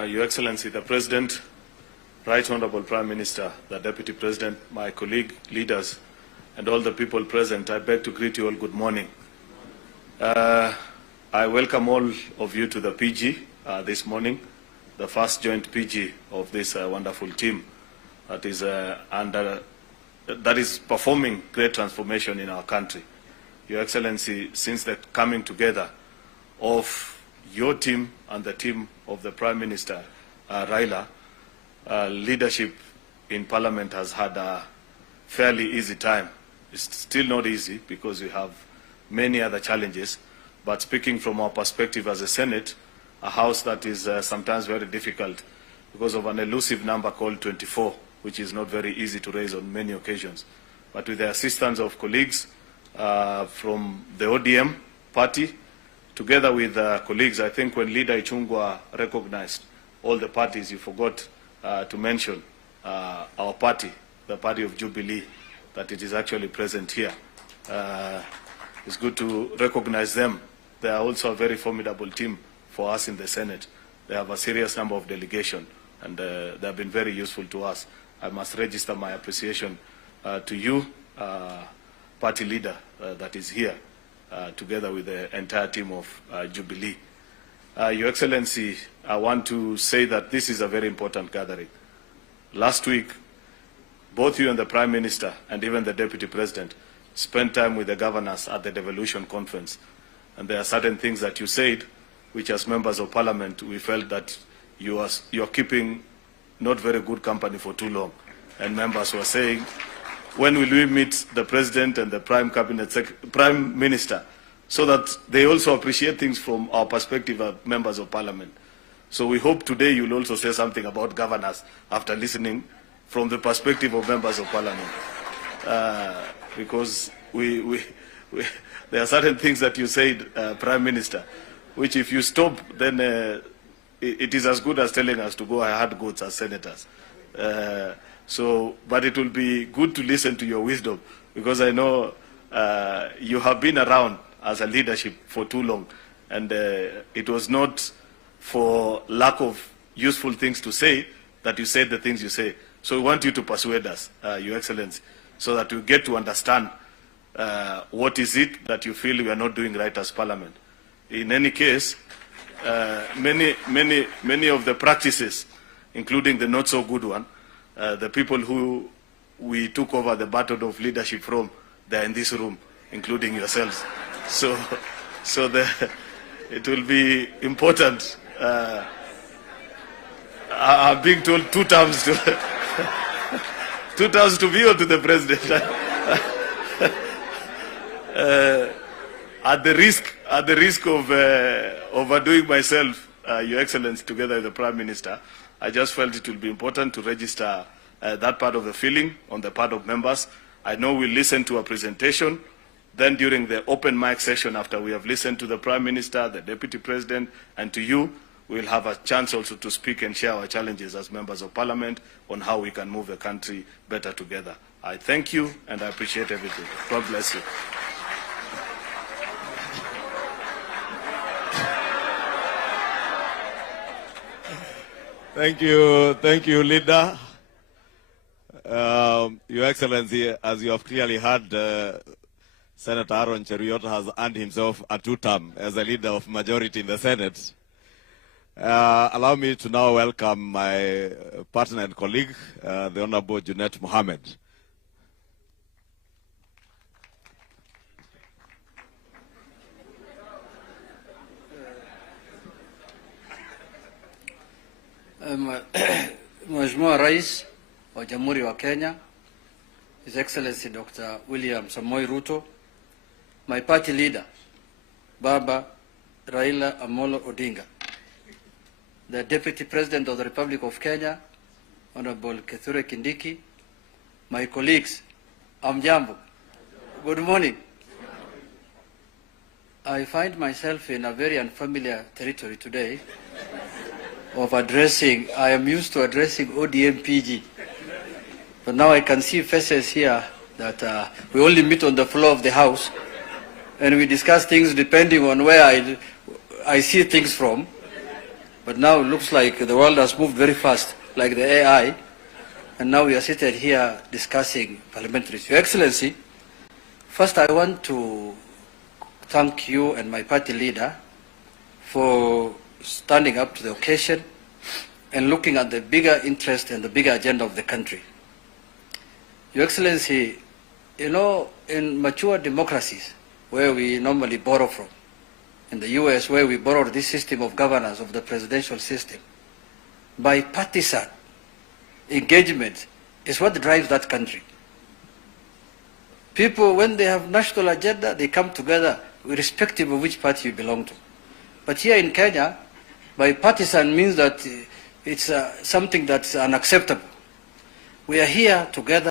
Your Excellency, the President, Right Honorable Prime Minister, the Deputy President, my colleague, leaders, and all the people present, I beg to greet you all good morning. I welcome all of you to the PG this morning, the first joint PG of this wonderful team that is performing great transformation in our country. Your Excellency, since the coming together of your team and the team of the Prime Minister, Raila, leadership in Parliament has had a fairly easy time. It's still not easy because we have many other challenges, but speaking from our perspective as a Senate, a house that is sometimes very difficult because of an elusive number called 24, which is not very easy to raise on many occasions. But with the assistance of colleagues from the ODM party, together with colleagues, I think when Leader Ichung'wah recognized all the parties, you forgot to mention our party, the party of Jubilee, that it is actually present here. It's good to recognize them. They are also a very formidable team for us in the Senate. They have a serious number of delegation, and they have been very useful to us. I must register my appreciation to you, party leader that is here, together with the entire team of Jubilee. Your Excellency, I want to say that this is a very important gathering. Last week, both you and the Prime Minister and even the Deputy President spent time with the governors at the devolution conference. And there are certain things that you said, which as members of Parliament, we felt that you are keeping not very good company for too long. And members were saying, when will we meet the President and the Prime Minister, so that they also appreciate things from our perspective as members of Parliament. So we hope today you'll also say something about governors after listening from the perspective of members of Parliament. Because there are certain things that you said, Prime Minister, which if you stop, then it is as good as telling us to go hard goods as senators. But it will be good to listen to your wisdom, because I know you have been around as a leadership for too long, and it was not for lack of useful things to say that you said the things you say. So we want you to persuade us, Your Excellency, so that we get to understand what is it that you feel we are not doing right as Parliament. In any case, many of the practices, including the not so good one, the people who we took over the baton of leadership from, they're in this room, including yourselves. So it will be important. I'm being told 2 terms to 2 terms to me or to the President. At the risk of overdoing myself, Your Excellency, together with the Prime Minister, I just felt it will be important to register that part of the feeling on the part of members. I know we'll listen to a presentation. Then during the open mic session, after we have listened to the Prime Minister, the Deputy President, and to you, we'll have a chance also to speak and share our challenges as members of Parliament on how we can move the country better together. I thank you and I appreciate everything. God bless you. Thank you, Leader. Your Excellency, as you have clearly heard, Senator Aaron Cheruiyot has earned himself a 2-term as a leader of majority in the Senate. Allow me to now welcome my partner and colleague, the Honorable Junet Mohamed. Mheshimiwa Rais wa Jamhuri wa Kenya, His Excellency Dr. William Samoei Ruto, my party leader, Baba Raila Amolo Odinga, the Deputy President of the Republic of Kenya, Honorable Kithure Kindiki, my colleagues, Amjambo, good morning. I find myself in a very unfamiliar territory today of addressing, I am used to addressing ODM PG, but now I can see faces here that we only meet on the floor of the House and we discuss things depending on where I see things from. But now it looks like the world has moved very fast, like the AI, and now we are seated here discussing parliamentary. Your Excellency, first I want to thank you and my party leader for standing up to the occasion and looking at the bigger interest and the bigger agenda of the country. Your Excellency, you know, in mature democracies where we normally borrow from, in the US where we borrowed this system of governance of the presidential system, bipartisan engagement is what drives that country. People, when they have national agenda, they come together irrespective of which party you belong to. But here in Kenya, bipartisan means that it's something that's unacceptable. We are here together